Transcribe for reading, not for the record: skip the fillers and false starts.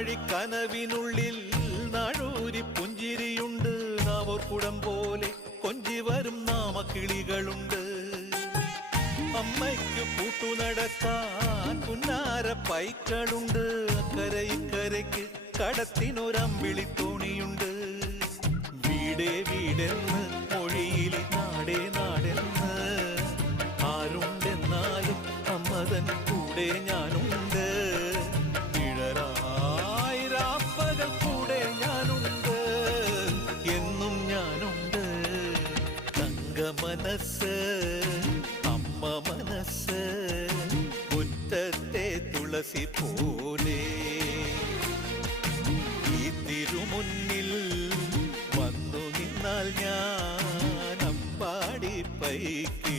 നാഴിക്കനവിനുള്ളിൽ നാഴൂരി പുഞ്ചിരിയുണ്ട്. നാവോർക്കുടം പോലെ കൊഞ്ചി വരും നാമക്കിളികളുണ്ട്. അമ്മയ്ക്ക് കൂട്ടുനടക്കാൻ പുന്നാര പൈക്കളുണ്ട്. അക്കരെ ഇക്കരയ്ക്ക് കടത്തിനൊരമ്പിളിത്തോണിയുണ്ട്. വീടേ വീടെന്ന് മൊഴിയിലെ നാടേ നാടെന്ന് ആരുണ്ടെന്നാലും അമ്മതൻ കൂടെ ഞാനുണ്ട്. ഇഴരായിരാപ്പകൽ കൂടെ ഞാനുണ്ട്, എന്നും ഞാനുണ്ട്. തങ്ക മനസ്സ് അമ്മ മനസ്സ് മുറ്റത്തെ തുളസി പോലെ. ഈ തിരുമുന്നിൽ വന്നു നിന്നാൽ ഞാൻ അമ്പാടി പൈക്ക്